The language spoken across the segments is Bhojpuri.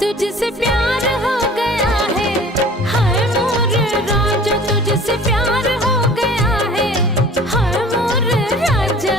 तुझसे प्यार हो गया है, हाय मोर राजा तुझसे प्यार हो गया है, हाय मोर राजा।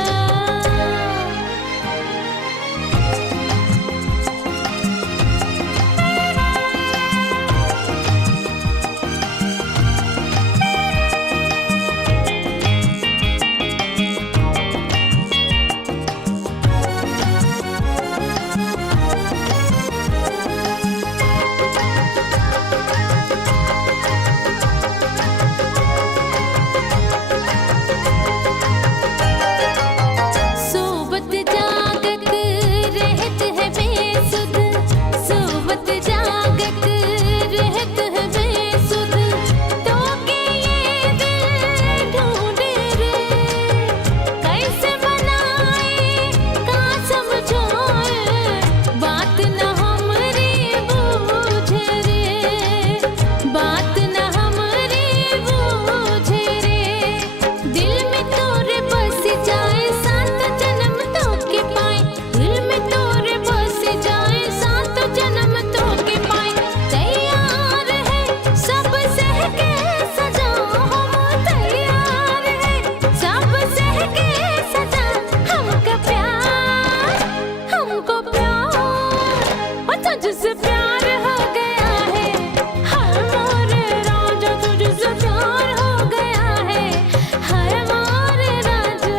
तुझसे प्यार हो गया है, हाय मोर राजा तुझसे प्यार हो गया है, हाय मोर राजा।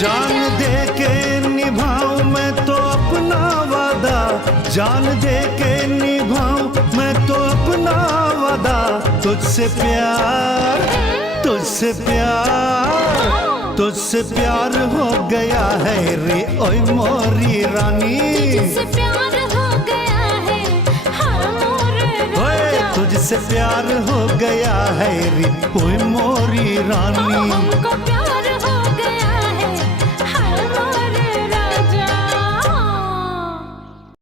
जान दे के निभाऊं मैं तो अपना वादा, जान दे के निभाऊं मैं तो अपना वादा, तुझसे प्यार तुझसे प्यार तुझसे प्यार हो गया है रे ओए मोरी रानी, तुझसे प्यार हो गया है, हाय मोर राजा। तुझसे प्यार हो गया है रे ओए मोरी रानी।